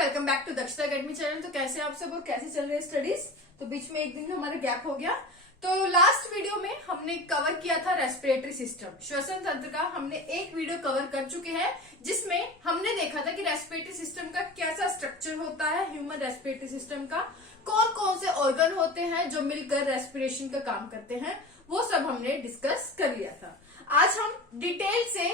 Welcome back to दक्षता academy channel. तो कैसे आप सब और कैसे चल रहे हैं स्टडीज। तो बीच में एक दिन हमारा गैप हो गया। तो लास्ट वीडियो में हमने कवर किया था रेस्पिरेटरी सिस्टम, श्वसन तंत्र का हमने एक वीडियो कवर कर चुके हैं, जिसमें हमने देखा था कि रेस्पिरेटरी सिस्टम का कैसा स्ट्रक्चर होता है। ह्यूमन रेस्पिरेटरी सिस्टम का कौन कौन से ऑर्गन होते हैं जो मिलकर रेस्पिरेशन का काम करते हैं, वो सब हमने डिस्कस कर लिया था। आज हम डिटेल से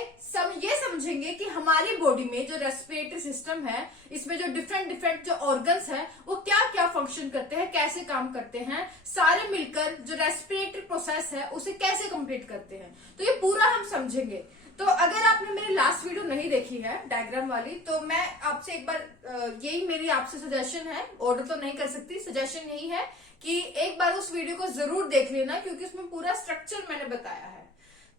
ये समझेंगे कि हमारी बॉडी में जो रेस्पिरेटरी सिस्टम है, इसमें जो डिफरेंट जो ऑर्गन्स हैं वो क्या क्या फंक्शन करते हैं, कैसे काम करते हैं, सारे मिलकर जो रेस्पिरेटरी प्रोसेस है उसे कैसे कंप्लीट करते हैं। तो ये पूरा हम समझेंगे। तो अगर आपने मेरी लास्ट वीडियो नहीं देखी है डायग्राम वाली, तो मैं आपसे एक बार यही मेरी आपसे सजेशन है, ऑर्डर तो नहीं कर सकती, सजेशन यही है कि एक बार उस वीडियो को जरूर देख लेना, क्योंकि उसमें पूरा स्ट्रक्चर मैंने बताया है।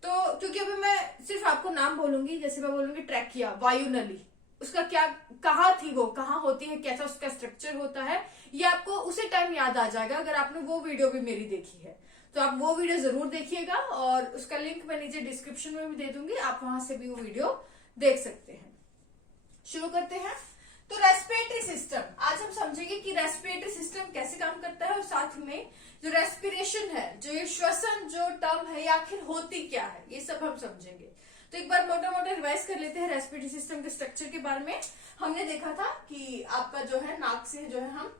तो क्योंकि अभी मैं सिर्फ आपको नाम बोलूंगी, जैसे मैं बोलूंगी ट्रैकिया, वायु नली, उसका क्या, कहाँ थी वो, कहाँ होती है, कैसा उसका स्ट्रक्चर होता है, ये आपको उसी टाइम याद आ जाएगा अगर आपने वो वीडियो भी मेरी देखी है। तो आप वो वीडियो जरूर देखिएगा और उसका लिंक मैं नीचे डिस्क्रिप्शन में भी दे दूंगी, आप वहां से भी वो वीडियो देख सकते हैं। शुरू करते हैं। तो रेस्पिरेटरी सिस्टम, आज हम समझेंगे कि रेस्पिरेटरी सिस्टम कैसे काम करता है और साथ में जो रेस्पिरेशन है, जो ये श्वसन जो टर्म है, ये आखिर होती क्या है, ये सब हम समझेंगे। तो एक बार मोटा मोटा रिवाइज कर लेते हैं रेस्पिरेटरी सिस्टम के स्ट्रक्चर के बारे में। हमने देखा था कि आपका जो है नाक से जो है हम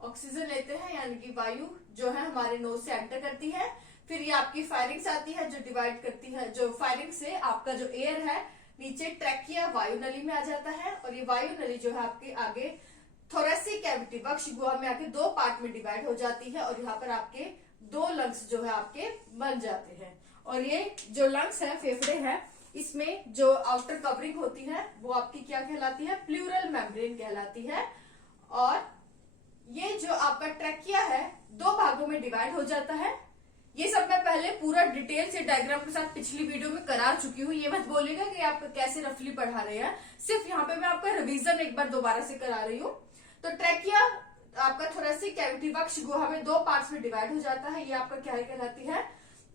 ऑक्सीजन लेते हैं, यानी कि वायु जो है हमारे नोज से एंटर करती है। फिर ये आपकी फायरिंग्स आती है जो डिवाइड करती है, जो फायरिंग से आपका जो एयर है नीचे ट्रैकिया वायु नली में आ जाता है, और ये वायु नली जो है आपके आगे थोरेसिक कैविटी वक्ष गुहा में आके दो पार्ट में डिवाइड हो जाती है, और यहाँ पर आपके दो लंग्स जो है आपके बन जाते हैं। और ये जो लंग्स है, फेफड़े हैं, इसमें जो आउटर कवरिंग होती है वो आपकी क्या कहलाती है, प्लूरल मेम्ब्रेन कहलाती है। और ये जो आपका ट्रैकिया है दो भागों में डिवाइड हो जाता है। ये सब मैं पहले पूरा डिटेल से डायग्राम के साथ पिछली वीडियो में करा चुकी हूँ, ये मत बोलिएगा कि आप कैसे रफली पढ़ा रहे हैं, सिर्फ यहाँ पे मैं आपका रिवीजन एक बार दोबारा से करा रही हूँ। तो ट्रैकिया आपका थोरेसिक कैविटी वक्ष गुहा में दो पार्ट्स में डिवाइड हो जाता है। ये आपका क्या कहलाती है,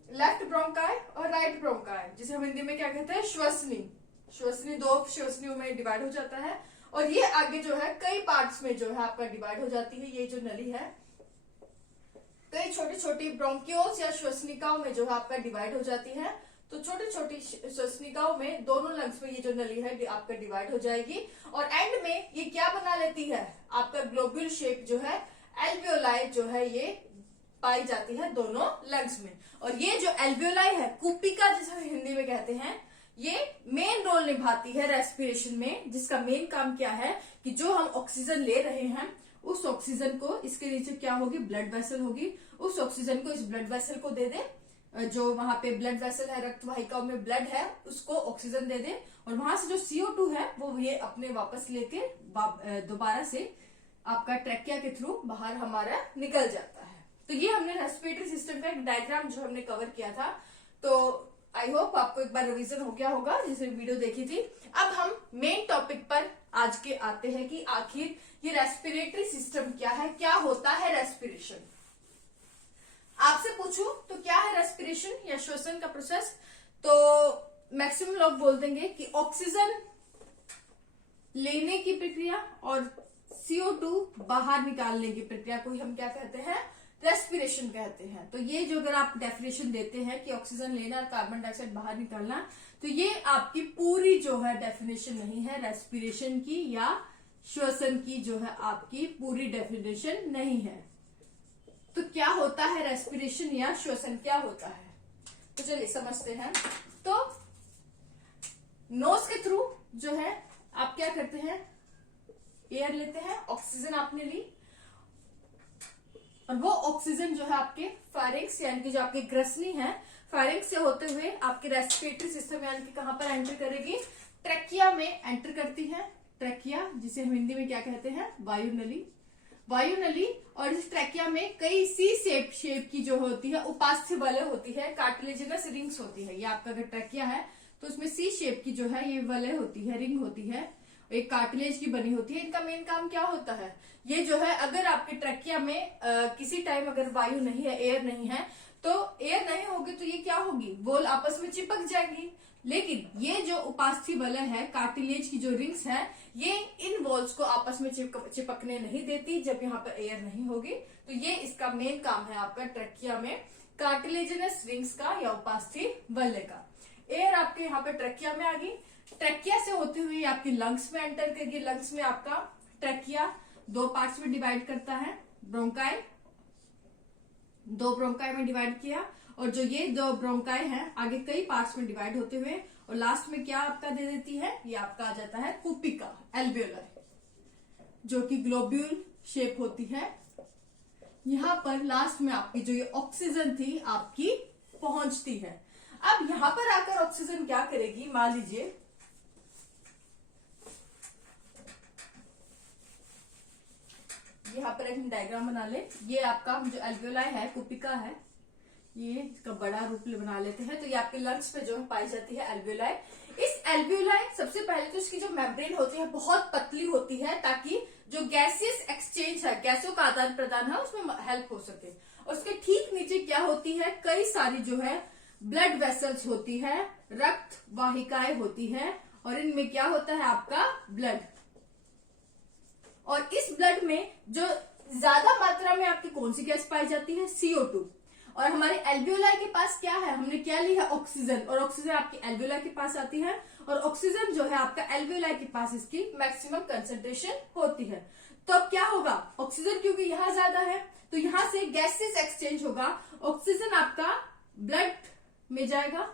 लेफ्ट ब्रोंकाई और राइट ब्रोंकाई, जिसे हम हिंदी में क्या कहते हैं, श्वसनी। श्वसनी दो श्वसनियों में डिवाइड हो जाता है, और ये आगे जो है कई पार्ट्स में जो है आपका डिवाइड हो जाती है। ये जो नली है कई छोटी छोटी ब्रोंकियोल्स या श्वसनिकाओं में जो है आपका डिवाइड हो जाती है। तो छोटी छोटी श्वसनिकाओं में दोनों लंग्स में ये जो नली है आपका डिवाइड हो जाएगी, और एंड में ये क्या बना लेती है, आपका ग्लोब्यूल शेप जो है, एल्वियोलाई जो है ये पाई जाती है दोनों लंग्स में। और ये जो एल्वियोलाई है, कुपिका जिसे हम हिंदी में कहते हैं, ये मेन रोल निभाती है रेस्पिरेशन में, जिसका मेन काम क्या है कि जो हम ऑक्सीजन ले रहे हैं उस ऑक्सीजन को, इसके नीचे क्या होगी, ब्लड वेसल होगी, उस ऑक्सीजन को इस ब्लड वेसल को दे दे, जो वहां पे ब्लड वेसल है, रक्त वाहिकाओं में ब्लड है, उसको ऑक्सीजन दे दे, और वहां से जो CO2 है वो ये अपने वापस लेके दोबारा से आपका ट्रैकिया के थ्रू बाहर हमारा निकल जाता है। तो ये हमने रेस्पिरेटरी सिस्टम का एक डायग्राम जो हमने कवर किया था। तो आई होप आपको एक बार रिवीजन हो गया होगा जिसने वीडियो देखी थी। अब हम मेन टॉपिक पर आज के आते हैं कि आखिर ये रेस्पिरेटरी सिस्टम क्या है, क्या होता है रेस्पिरेशन। आपसे पूछूं तो क्या है रेस्पिरेशन या श्वसन का प्रोसेस, तो मैक्सिमम लोग बोल देंगे कि ऑक्सीजन लेने की प्रक्रिया और CO2 बाहर निकालने की प्रक्रिया को हम क्या कहते हैं, रेस्पिरेशन कहते हैं। तो ये जो अगर आप डेफिनेशन देते हैं कि ऑक्सीजन लेना और कार्बन डाइऑक्साइड बाहर निकालना, तो ये आपकी पूरी जो है डेफिनेशन नहीं है रेस्पिरेशन की, या श्वसन की जो है आपकी पूरी डेफिनेशन नहीं है। तो क्या होता है रेस्पिरेशन या श्वसन, क्या होता है, तो चलिए समझते हैं। तो नोज के थ्रू जो है आप क्या करते हैं, एयर लेते हैं, ऑक्सीजन आपने ली, और वो ऑक्सीजन जो है आपके फायरिंग्स यानी कि जो आपकी ग्रसनी है, फायरिंग्स से होते हुए आपके रेस्पिरेटरी सिस्टम यानी कि कहां पर एंटर करेगी, ट्रैकिया में एंटर करती है। ट्रैकिया जिसे हम हिंदी में क्या कहते हैं, वायु नली। वायु नली, और इस ट्रैकिया में कई सी शेप की जो होती है उपास्थ्य वलय होती है, कार्टिलेजिनस रिंग्स होती है। ये आपका अगर ट्रैकिया है तो उसमें सी शेप की जो है ये वलय होती है, रिंग होती है, एक कार्टिलेज की बनी होती है। इनका मेन काम क्या होता है, ये जो है अगर आपके ट्रैकिया में किसी टाइम अगर वायु नहीं है, एयर नहीं है, तो एयर नहीं होगी तो ये क्या होगी, वॉल आपस में चिपक जाएंगी। लेकिन ये जो उपास्थि वलय है, कार्टिलेज की जो रिंग्स है, ये इन वॉल्स को आपस में चिपकने नहीं देती जब यहाँ पर एयर नहीं होगी। तो ये इसका मेन काम है आपका ट्रैकिया में कार्टिलेजिनस रिंग्स का या उपास्थि वलय का। एयर आपके यहाँ पे ट्रैकिया में आ गई, ट्रैकिया से होती हुई आपकी लंग्स में एंटर करेगी। लंग्स में आपका ट्रैकिया दो पार्ट्स में डिवाइड करता है, ब्रोंकाई, दो ब्रोंकाई में डिवाइड किया, और जो ये दो ब्रोंकाई हैं आगे कई पार्ट्स में डिवाइड होते हुए, और लास्ट में क्या आपका दे देती है, ये आपका आ जाता है कुपिका एल्वियोलाई, जो कि ग्लोब्यूल शेप होती है। यहां पर लास्ट में आपकी जो ये ऑक्सीजन थी आपकी पहुंचती है। अब यहां पर आकर ऑक्सीजन क्या करेगी, मान लीजिए यहाँ पर एक डायग्राम बना ले। ये आपका जो एल्वियोलाई है, कुपिका है, ये इसका बड़ा रूप बना लेते हैं। तो ये आपके लंग्स पे जो है पाई जाती है एल्वियोलाई। इस एल्वियोलाई सबसे पहले तो इसकी जो मेम्ब्रेन होती है बहुत पतली होती है, ताकि जो गैसियस एक्सचेंज है, गैसों का आदान प्रदान है, उसमें हेल्प हो सके। और उसके ठीक नीचे क्या होती है, कई सारी जो है ब्लड वेसल्स होती है, रक्त वाहिकाएं होती है, और इनमें क्या होता है आपका ब्लड। और इस ब्लड में जो ज्यादा मात्रा में आपकी कौन सी गैस पाई जाती है, CO2। और हमारे एल्वियोलाई के पास क्या है, हमने क्या ली है, ऑक्सीजन, और ऑक्सीजन आपकी एल्वियोलाई के पास आती है, और ऑक्सीजन जो है आपका एल्वियोलाई के पास इसकी मैक्सिमम कंसंट्रेशन होती है। तो अब क्या होगा, ऑक्सीजन क्योंकि यहाँ ज्यादा है तो यहाँ से गैसेस एक्सचेंज होगा, ऑक्सीजन आपका ब्लड में जाएगा,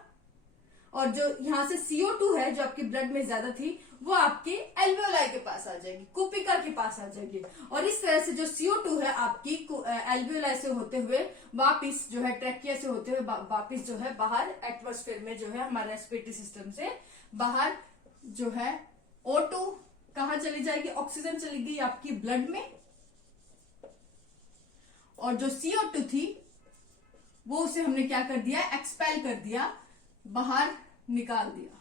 और जो यहाँ से CO2 है जो आपकी ब्लड में ज्यादा थी वो आपके एल्वियोलाई के पास आ जाएगी, कुपिका के पास आ जाएगी। और इस तरह से जो CO2 है आपकी एल्वियोलाई से होते हुए वापिस जो है ट्रैकिया से होते हुए वापिस जो है बाहर एटमॉस्फेयर में जो है हमारे रेस्पिरेटरी सिस्टम से बाहर जो है O2 कहाँ चली जाएगी, ऑक्सीजन चली गई आपकी ब्लड में, और जो CO2 थी वो उसे हमने क्या कर दिया, एक्सपेल कर दिया, बाहर निकाल दिया,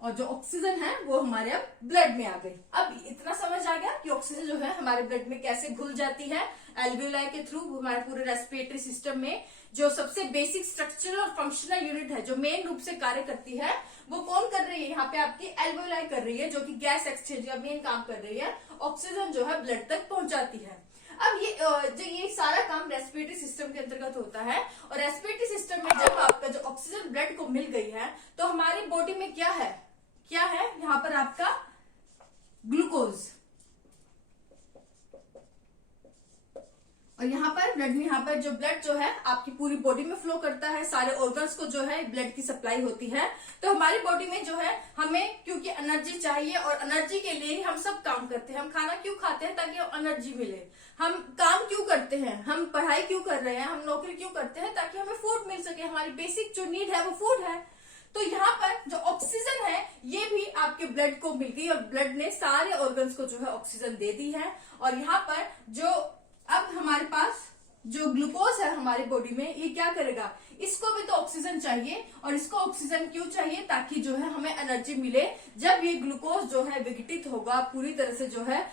और जो ऑक्सीजन है वो हमारे अब ब्लड में आ गई। अब इतना समझ आ गया कि ऑक्सीजन जो है हमारे ब्लड में कैसे घुल जाती है एल्वियोलाई के थ्रू। हमारे पूरे रेस्पिरेटरी सिस्टम में जो सबसे बेसिक स्ट्रक्चरल और फंक्शनल यूनिट है, जो मेन रूप से कार्य करती है, वो कौन कर रही है, यहाँ पे आपकी एल्वियोलाई कर रही है, जो कि गैस एक्सचेंज का मेन काम कर रही है, ऑक्सीजन जो है ब्लड तक पहुंचाती है। अब ये सारा काम रेस्पिरेटरी सिस्टम के अंतर्गत होता है, और रेस्पिरेटरी सिस्टम में जब आपका जो ऑक्सीजन ब्लड को मिल गई है तो हमारी बॉडी में क्या है, यहाँ पर आपका ग्लूकोज, और यहाँ पर ब्लड में, यहाँ पर जो ब्लड जो है आपकी पूरी बॉडी में फ्लो करता है, सारे ऑर्गन्स को जो है ब्लड की सप्लाई होती है। तो हमारी बॉडी में जो है हमें क्योंकि एनर्जी चाहिए, और एनर्जी के लिए ही हम सब काम करते हैं। हम खाना क्यों खाते हैं, ताकि एनर्जी मिले। हम काम क्यों करते हैं, हम पढ़ाई क्यों कर रहे हैं, हम नौकरी क्यों करते हैं, ताकि हमें फूड मिल सके। हमारी बेसिक जो नीड है वो फूड है। तो यहाँ पर जो ऑक्सीजन है ये भी आपके ब्लड को मिल गई, और ब्लड ने सारे ऑर्गन्स को जो है ऑक्सीजन दे दी है। और यहाँ पर जो अब हमारे पास जो ग्लूकोज है हमारी बॉडी में, ये क्या करेगा, इसको भी तो ऑक्सीजन चाहिए, और इसको ऑक्सीजन क्यों चाहिए, ताकि जो है हमें एनर्जी मिले। जब ये ग्लूकोज जो है विघटित होगा, पूरी तरह से जो है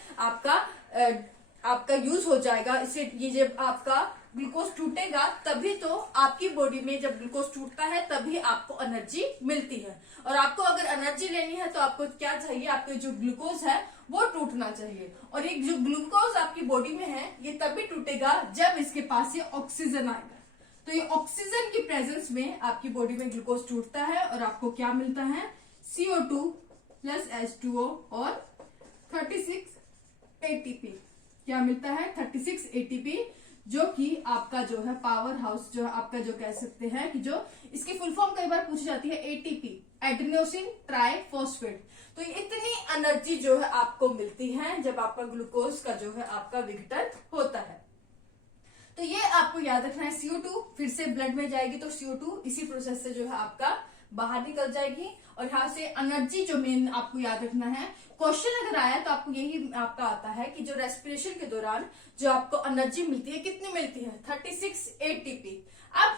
आपका यूज हो जाएगा, इससे ये जब आपका ग्लूकोज टूटेगा तभी तो आपकी बॉडी में जब ग्लूकोज टूटता है तभी आपको एनर्जी मिलती है। और आपको अगर एनर्जी लेनी है तो आपको क्या चाहिए, आपके जो ग्लूकोज है वो टूटना चाहिए। और एक जो ग्लूकोज आपकी बॉडी में है ये तभी टूटेगा जब इसके पास ये ऑक्सीजन आएगा। तो ये ऑक्सीजन की प्रेजेंस में आपकी बॉडी में ग्लूकोज टूटता है, और आपको क्या मिलता है, CO2 प्लस H2O और 36 ATP। क्या मिलता है, 36 ATP, जो कि आपका जो है पावर हाउस, जो आपका जो कह सकते हैं कि जो इसकी फुल फॉर्म कई बार पूछी जाती है, ATP, एडेनोसिन ट्राइफॉस्फेट। तो इतनी एनर्जी जो है आपको मिलती है जब आपका ग्लूकोज का जो है आपका विघटन होता है। तो ये आपको याद रखना है, CO2 फिर से ब्लड में जाएगी, तो CO2 इसी प्रोसेस से जो है आपका बाहर निकल जाएगी। और यहाँ से एनर्जी जो मेन आपको याद रखना है, क्वेश्चन अगर आया तो आपको यही आपका आता है कि जो रेस्पिरेशन के दौरान जो आपको एनर्जी मिलती है, कितनी मिलती है, 36 ATP। अब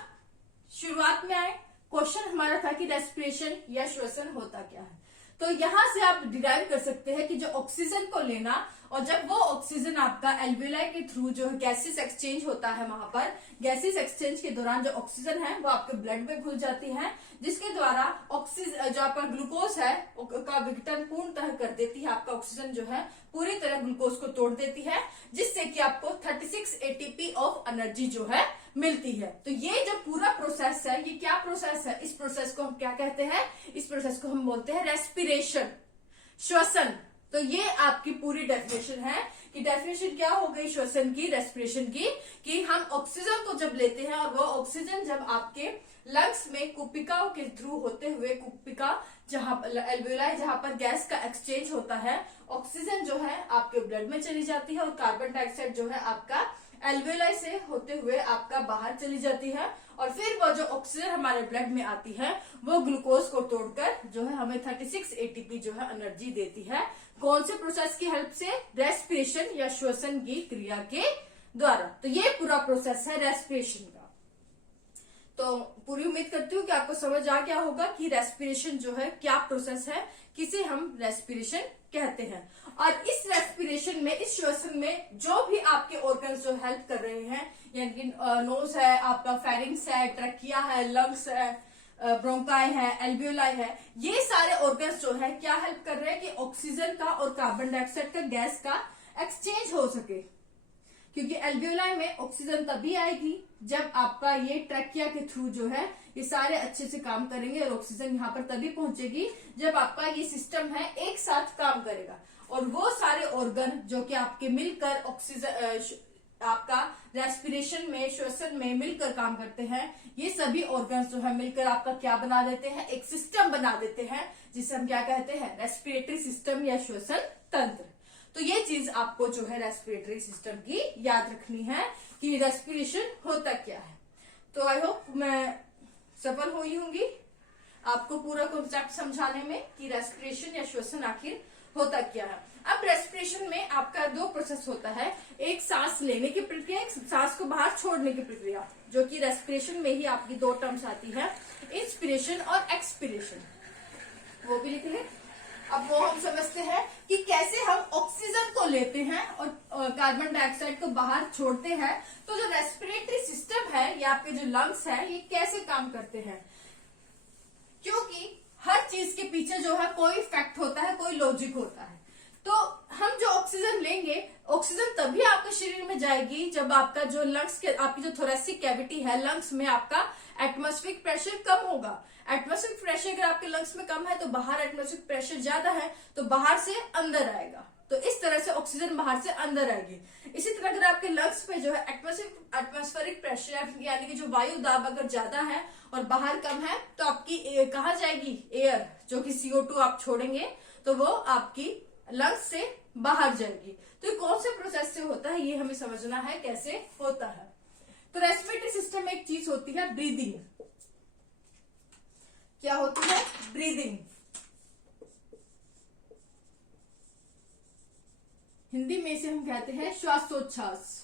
शुरुआत में आए क्वेश्चन हमारा था कि रेस्पिरेशन या श्वसन होता क्या है। तो यहां से आप डिराइव कर सकते हैं कि जो ऑक्सीजन को लेना और जब वो ऑक्सीजन आपका एल्वियोलाई के थ्रू जो गैसेस एक्सचेंज होता है, वहां पर गैसेस एक्सचेंज के दौरान जो ऑक्सीजन है वो आपके ब्लड में घुल जाती है, जिसके द्वारा ऑक्सीजन जो आपका ग्लूकोज है का विघटन पूर्णतः कर देती है। आपका ऑक्सीजन जो है पूरी तरह ग्लूकोज को तोड़ देती है, जिससे कि आपको 36 एटीपी ऑफ एनर्जी जो है मिलती है। तो ये जो पूरा प्रोसेस है, ये क्या प्रोसेस है? इस प्रोसेस को हम क्या कहते हैं? इस प्रोसेस को हम बोलते हैं रेस्पिरेशन, श्वसन। तो ये आपकी पूरी डेफिनेशन है कि डेफिनेशन क्या हो गई श्वसन की, रेस्पिरेशन की, कि हम ऑक्सीजन को जब लेते हैं और वो ऑक्सीजन जब आपके लंग्स में कुपिकाओं के थ्रू होते हुए, कुपिका जहां एल्वियोलाई जहां पर गैस का एक्सचेंज होता है, ऑक्सीजन जो है आपके ब्लड में चली जाती है और कार्बन डाइऑक्साइड जो है आपका एल्वियोलाई से होते हुए आपका बाहर चली जाती है, और फिर वो जो ऑक्सीजन हमारे ब्लड में आती है वो ग्लूकोज को तोड़कर जो है हमें 36 एटीपी जो है एनर्जी देती है। कौन से प्रोसेस की हेल्प से? रेस्पिरेशन या श्वसन की क्रिया के द्वारा। तो ये पूरा प्रोसेस है रेस्पिरेशन का। तो पूरी उम्मीद करती हूँ कि आपको समझ आ गया होगा कि रेस्पिरेशन जो है क्या प्रोसेस है, किसे हम रेस्पिरेशन कहते हैं। और इस रेस्पिरेशन में, इस श्वसन में जो भी आपके ऑर्गन्स जो हेल्प कर रहे हैं, यानी कि नोज है, आपका फेरिंग्स है, ट्रकिया है, लंग्स है, ब्रोंकाई है, एल्वियोलाई है, ये सारे ऑर्गन्स जो है क्या हेल्प कर रहे हैं कि ऑक्सीजन का और कार्बन डाइऑक्साइड का गैस का एक्सचेंज हो सके। क्योंकि एल्वियोलाई में ऑक्सीजन तभी आएगी जब आपका ये ट्रैकिया के थ्रू जो है ये सारे अच्छे से काम करेंगे, और ऑक्सीजन यहाँ पर तभी पहुंचेगी जब आपका ये सिस्टम है एक साथ काम करेगा। और वो सारे ऑर्गन जो कि आपके मिलकर ऑक्सीजन आपका रेस्पिरेशन में, श्वसन में मिलकर काम करते हैं, ये सभी ऑर्गन्स जो है मिलकर आपका क्या बना देते हैं? एक सिस्टम बना देते हैं, जिसे हम क्या कहते हैं? रेस्पिरेटरी सिस्टम या श्वसन तंत्र। तो ये चीज आपको जो है रेस्पिरेटरी सिस्टम की याद रखनी है कि रेस्पिरेशन होता क्या है। तो आई होप मैं सफल हुई होंगी आपको पूरा कॉन्सेप्ट समझाने में कि रेस्पिरेशन या श्वसन आखिर होता क्या है। अब रेस्पिरेशन में आपका दो प्रोसेस होता है, एक सांस लेने की प्रक्रिया, एक सांस को बाहर छोड़ने की प्रक्रिया, जो कि रेस्पिरेशन में ही आपकी दो टर्म्स आती है, इंस्पिरेशन और एक्सपिरेशन। वो भी लिख लें। अब वो हम समझते हैं कि कैसे हम ऑक्सीजन को लेते हैं और कार्बन डाइऑक्साइड को बाहर छोड़ते हैं। तो जो रेस्पिरेटरी सिस्टम है या आपके जो लंग्स है, ये कैसे काम करते हैं? क्योंकि हर चीज के पीछे जो है कोई फैक्ट होता है, कोई लॉजिक होता है। तो हम जो ऑक्सीजन लेंगे, ऑक्सीजन तभी आपके शरीर में जाएगी जब आपका जो लंग्स के, आपकी जो थोरेसिक कैविटी है, लंग्स में आपका एटमॉस्फेरिक प्रेशर कम होगा। एटमॉस्फेरिक प्रेशर अगर आपके लंग्स में कम है तो बाहर एटमॉस्फेरिक प्रेशर ज्यादा है, तो बाहर से अंदर आएगा। तो इस तरह से ऑक्सीजन बाहर से अंदर आएगी। इसी तरह अगर आपके लंग्स पे जो है एटमॉस्फेरिक प्रेशर यानी कि जो वायु दाब अगर ज्यादा है और बाहर कम है, तो आपकी कहाँ जाएगी? एयर, जो कि CO2 आप छोड़ेंगे तो वो आपकी लंग्स से बाहर जाएगी। तो ये कौन से प्रोसेस से होता है, ये हमें समझना है कैसे होता है। तो रेस्पिरेटरी सिस्टम में एक चीज होती है ब्रीदिंग। क्या होती है? ब्रीदिंग। हिंदी में इसे हम कहते हैं श्वासोच्छ्वास।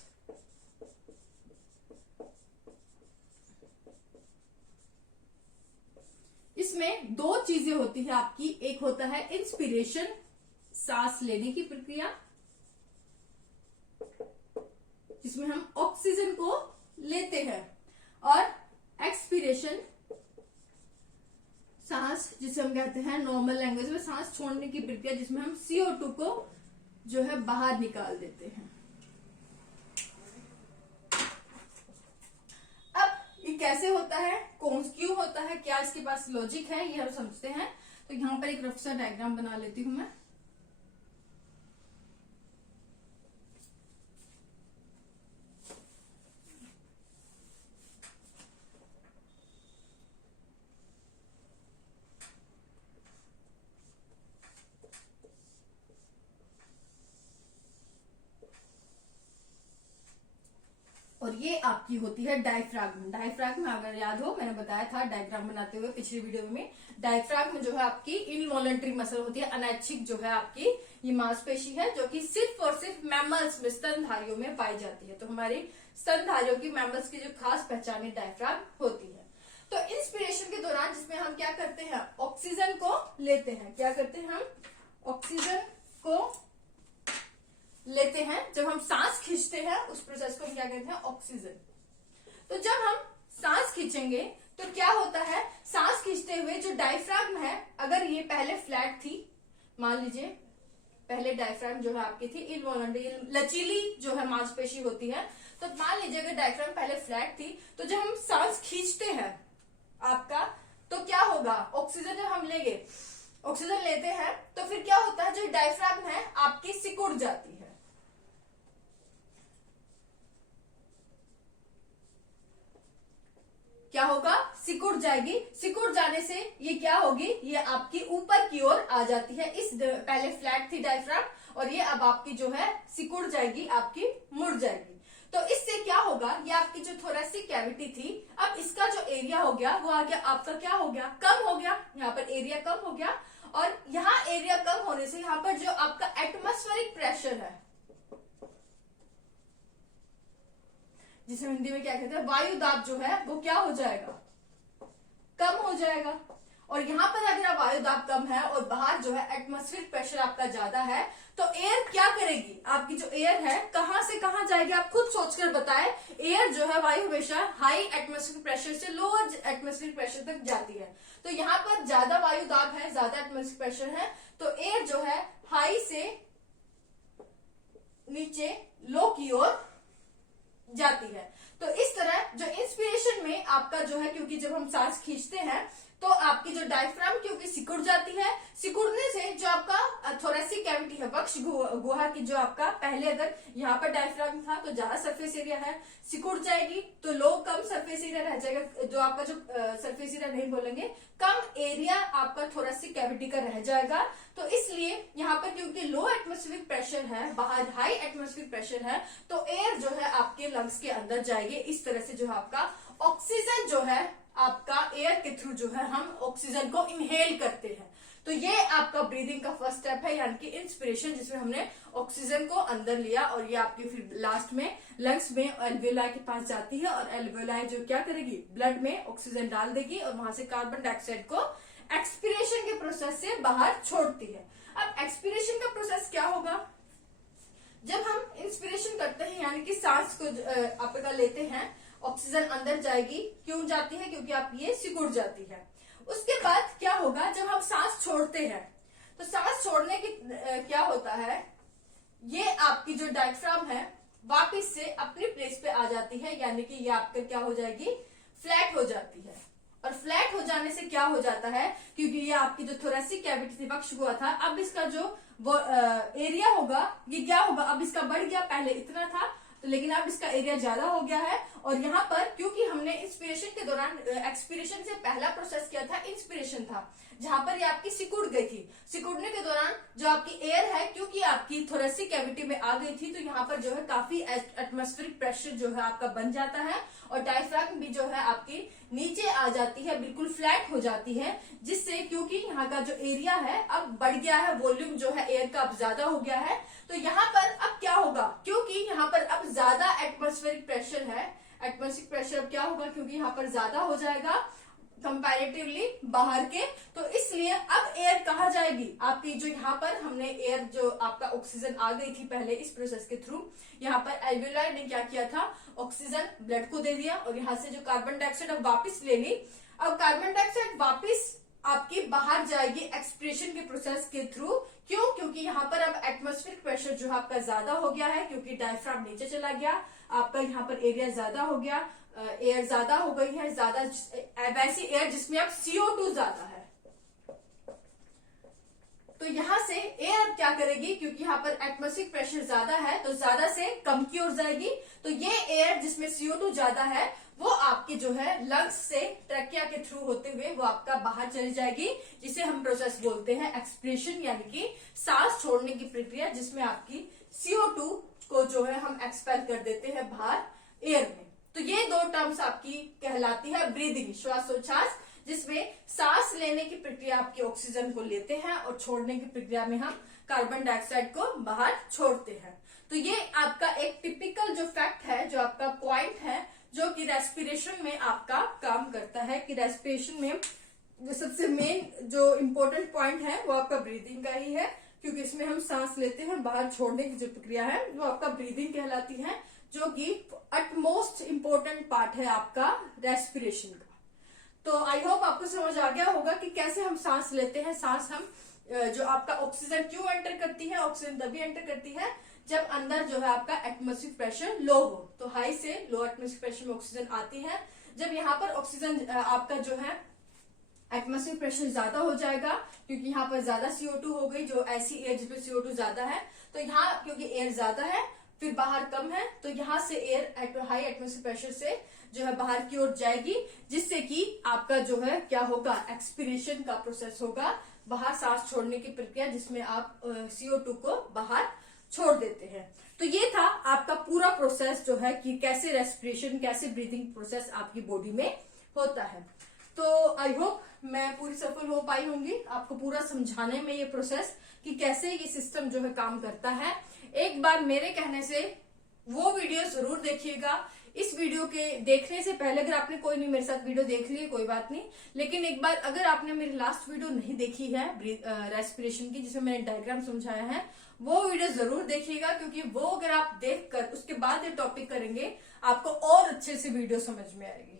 इसमें दो चीजें होती है आपकी, एक होता है इंस्पिरेशन, सांस लेने की प्रक्रिया, जिसमें हम ऑक्सीजन को लेते हैं, और एक्सपिरेशन, सांस जिसे हम कहते हैं नॉर्मल लैंग्वेज में सांस छोड़ने की प्रक्रिया, जिसमें हम CO2 को जो है बाहर निकाल देते हैं। अब ये कैसे होता है, कौन क्यों होता है, क्या इसके पास लॉजिक है, ये हम समझते हैं। तो यहां पर एक रफ सा डायग्राम बना लेती हूं मैं। और ये आपकी होती है डायफ्राग्म। डायफ्राग्म अगर याद हो, मैंने बताया था डायग्राम बनाते हुए पिछली वीडियो में। डायफ्राग्म जो है आपकी इनवॉलंटरी मसल होती है, अनैच्छिक जो है आपकी ये मांसपेशी है, जो कि सिर्फ और सिर्फ मैमल्स में, स्तनधारियों में पाई जाती है। तो हमारी स्तनधारियों की, मैमल्स की जो खास पहचान है डायफ्राग्म होती है। तो इंस्पिरेशन के दौरान जिसमें हम क्या करते हैं, ऑक्सीजन को लेते हैं। क्या करते हैं हम? ऑक्सीजन को लेते हैं, जब हम सांस खींचते हैं उस प्रोसेस को हम क्या कहते हैं, ऑक्सीजन। तो जब हम सांस खींचेंगे तो क्या होता है, सांस खींचते हुए जो डायफ्राम है, अगर ये पहले फ्लैट थी, मान लीजिए पहले डायफ्राम जो है आपकी थी इनवॉलंटरी, लचीली जो है मांसपेशी होती है, तो मान लीजिए अगर डायफ्राम पहले फ्लैट थी, तो जब हम सांस खींचते हैं आपका, तो क्या होगा, ऑक्सीजन जब हम लेंगे, ऑक्सीजन लेते हैं, तो फिर क्या होता है, जो डायफ्राम है आपकी सिकुड़ जाती है। क्या होगा, सिकुड़ जाएगी। सिकुड़ जाने से ये क्या होगी, ये आपकी ऊपर की ओर आ जाती है। इस पहले फ्लैट थी डायफ्राम और ये अब आपकी जो है सिकुड़ जाएगी, आपकी मुड़ जाएगी। तो इससे क्या होगा, ये आपकी जो थोरेसिक कैविटी थी, अब इसका जो एरिया हो गया वो आ गया आपका, क्या हो गया, कम हो गया। यहाँ पर एरिया कम हो गया और यहाँ एरिया कम होने से यहाँ पर जो आपका एटमॉस्फेरिक प्रेशर है, जिसे हिंदी में क्या कहते हैं, वायु दाब जो है वो क्या हो जाएगा, कम हो जाएगा। और यहाँ पर अगर वायु दाब कम है और बाहर जो है एटमॉस्फेरिक प्रेशर आपका ज्यादा है, तो एयर क्या करेगी, आपकी जो एयर है कहां से कहां जाएगी, आप खुद सोचकर बताएं। एयर जो है, वायु हमेशा हाई एटमॉस्फेरिक प्रेशर से लोअर एटमॉस्फेरिक प्रेशर तक जाती है। तो यहाँ पर ज्यादा वायु दाब है, ज्यादा एटमॉस्फेरिक प्रेशर है, तो एयर जो है हाई से नीचे लो की ओर जाती है। तो इस तरह जो इंस्पिरेशन में आपका जो है, क्योंकि जब हम सांस खींचते हैं तो आपकी जो डायफ्राम क्योंकि सिकुड़ जाती है, सिकुड़ने से जो आपका थोरेसिक कैविटी है, वक्ष गुहा की, जो आपका पहले अगर यहाँ पर डायफ्राम था तो ज्यादा सरफेस एरिया है, सिकुड़ जाएगी तो लो कम सरफेस एरिया रह जाएगा, जो आपका जो सरफेस एरिया नहीं बोलेंगे, कम एरिया आपका थोरेसिक कैविटी का रह जाएगा। तो इसलिए यहाँ पर क्योंकि लो एटमॉस्फेरिक प्रेशर है, बाहर हाई एटमॉस्फेरिक प्रेशर है, तो एयर जो है आपके लंग्स के अंदर जाएगी। इस तरह से जो है आपका ऑक्सीजन जो है आपका एयर के थ्रू जो है हम ऑक्सीजन को इनहेल करते हैं। तो ये आपका ब्रीदिंग का फर्स्ट स्टेप है, यानी कि इंस्पिरेशन, जिसमें हमने ऑक्सीजन को अंदर लिया और ये आपकी फिर लास्ट में लंग्स में एल्वेलाई के पास जाती है और एल्वेलाई जो क्या करेगी, ब्लड में ऑक्सीजन डाल देगी और वहां से कार्बन डाइऑक्साइड को एक्सपीरेशन के प्रोसेस से बाहर छोड़ती है। अब एक्सपीरेशन का प्रोसेस क्या होगा, जब हम इंस्पिरेशन करते हैं यानी कि सांस को आपका लेते हैं, ऑक्सीजन अंदर जाएगी, क्यों जाती है, क्योंकि आप ये सिकुड़ जाती है। उसके बाद क्या होगा, जब हम सांस छोड़ते हैं, तो सांस छोड़ने की क्या होता है, ये आपकी जो डायफ्राम है वापस से अपनी प्लेस पे आ जाती है, यानी कि ये आपका क्या हो जाएगी, फ्लैट हो जाती है। और फ्लैट हो जाने से क्या हो जाता है, क्योंकि ये आपकी जो थोरेसिक कैविटी थी, वक्ष गुहा था, अब इसका जो वो एरिया होगा, ये क्या होगा, अब इसका बढ़ गया, पहले इतना था तो लेकिन अब इसका एरिया ज्यादा हो गया है। और यहाँ पर क्योंकि हमने इंस्पिरेशन के दौरान, एक्सपीरेशन से पहला प्रोसेस किया था, इंस्पिरेशन था, जहां पर ये आपकी सिकुड़ गई थी। सिकुड़ने के दौरान जो आपकी एयर है, क्योंकि आपकी थोरेसिक कैविटी में आ गई थी, तो यहाँ पर जो है काफी एटमॉस्फेरिक प्रेशर जो है आपका बन जाता है और डायफ्राम भी जो है आपकी नीचे आ जाती है, बिल्कुल फ्लैट हो जाती है, जिससे क्योंकि यहाँ का जो एरिया है अब बढ़ गया है, वॉल्यूम जो है एयर का अब ज्यादा हो गया है। तो यहाँ पर अब क्या होगा, क्योंकि यहाँ पर अब ज्यादा एटमॉस्फेरिक प्रेशर है, एटमॉस्फेरिक प्रेशर अब क्या होगा, क्योंकि यहाँ पर ज्यादा हो जाएगा कंपैरेटिवली बाहर के, तो इसलिए अब एयर कहाँ जाएगी, आपकी जो यहाँ पर हमने एयर जो आपका ऑक्सीजन आ गई थी पहले इस प्रोसेस के थ्रू, यहाँ पर एल्वेलाई ने क्या किया था, ऑक्सीजन ब्लड को दे दिया और यहाँ से जो कार्बन डाइऑक्साइड अब वापस ले ली। अब कार्बन डाइऑक्साइड वापस आपकी बाहर जाएगी एक्सपीरेशन के प्रोसेस के थ्रू, क्यों, क्योंकि यहाँ पर अब एटमॉस्फेरिक प्रेशर जो आपका ज्यादा हो गया है, क्योंकि डायफ्राम नीचे चला गया, आपका यहाँ पर एरिया ज्यादा हो गया, एयर ज्यादा हो गई है, ज्यादा वैसी एयर जिसमें अब CO2 ज्यादा है। तो यहाँ से एयर क्या करेगी, क्योंकि यहाँ पर एटमॉस्फेरिक प्रेशर ज्यादा है तो ज्यादा से कम की ओर जाएगी। तो ये एयर जिसमें CO2 ज्यादा है वो आपके जो है लंग्स से ट्रैकिया के थ्रू होते हुए वो आपका बाहर चली जाएगी, जिसे हम प्रोसेस बोलते हैं एक्सपीरेशन, यानी कि सांस छोड़ने की प्रक्रिया, जिसमें आपकी CO2 को जो है हम एक्सपेल कर देते हैं बाहर एयर में। तो ये दो टर्म्स आपकी कहलाती है ब्रीदिंग, श्वासोच्छ्वास, जिसमें सांस लेने की प्रक्रिया आपकी ऑक्सीजन को लेते हैं और छोड़ने की प्रक्रिया में हम कार्बन डाइऑक्साइड को बाहर छोड़ते हैं। तो ये आपका एक टिपिकल जो फैक्ट है, जो आपका पॉइंट है, जो कि रेस्पिरेशन में आपका काम करता है, कि रेस्पिरेशन में जो सबसे मेन जो इम्पोर्टेंट पॉइंट है वो आपका ब्रीदिंग का ही है। क्योंकि इसमें हम सांस लेते हैं, बाहर छोड़ने की जो प्रक्रिया है वो आपका ब्रीदिंग कहलाती है, जो कि अटमोस्ट इम्पोर्टेंट पार्ट है आपका रेस्पिरेशन का। तो आई होप आपको समझ आ गया होगा कि कैसे हम सांस लेते हैं। सांस हम जो आपका ऑक्सीजन क्यों एंटर करती है, ऑक्सीजन तभी एंटर करती है जब अंदर जो है आपका एटमॉस्फेरिक प्रेशर लो हो। तो हाई से लो एटमॉस्फेरिक प्रेशर में ऑक्सीजन आती है। जब यहाँ पर ऑक्सीजन आपका जो है एटमॉस्फेरिक प्रेशर ज्यादा हो जाएगा, क्योंकि यहाँ पर ज्यादा CO2 हो गई, जो ऐसी एयर जिसमें CO2 ज्यादा है, तो यहाँ क्योंकि एयर ज्यादा है फिर बाहर कम है, तो यहाँ से एयर हाई एटमॉस्फेरिक प्रेशर से जो है बाहर की ओर जाएगी, जिससे कि आपका जो है क्या होगा, एक्सपीरेशन का प्रोसेस होगा, बाहर सांस छोड़ने की प्रक्रिया, जिसमें आप CO2 को बाहर छोड़ देते हैं। तो ये था आपका पूरा प्रोसेस जो है कि कैसे रेस्पिरेशन, कैसे ब्रीदिंग प्रोसेस आपकी बॉडी में होता है। तो आई होप मैं पूरी सफल हो पाई होंगी आपको पूरा समझाने में ये प्रोसेस कि कैसे ये सिस्टम जो है काम करता है। एक बार मेरे कहने से वो वीडियो जरूर देखिएगा। इस वीडियो के देखने से पहले अगर आपने कोई नहीं मेरे साथ वीडियो देख ली कोई बात नहीं, लेकिन एक बार अगर आपने मेरी लास्ट वीडियो नहीं देखी है रेस्पिरेशन की, जिसमें मैंने डायग्राम समझाया है, वो वीडियो जरूर देखिएगा, क्योंकि वो अगर आप देखकर उसके बाद ये टॉपिक करेंगे आपको और अच्छे से वीडियो समझ में आएगी,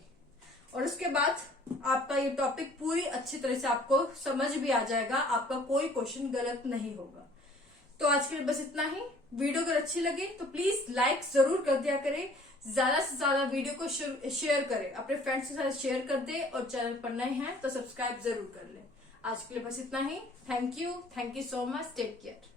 और उसके बाद आपका ये टॉपिक पूरी अच्छी तरह से आपको समझ भी आ जाएगा, आपका कोई क्वेश्चन गलत नहीं होगा। तो आज के लिए बस इतना ही। वीडियो अगर अच्छी लगे तो प्लीज लाइक जरूर कर दिया करें, ज्यादा से ज्यादा वीडियो को शेयर करें, अपने फ्रेंड्स के साथ शेयर कर दे, और चैनल पर नए हैं तो सब्सक्राइब जरूर कर लें। आज के लिए बस इतना ही। Thank you so much, take care.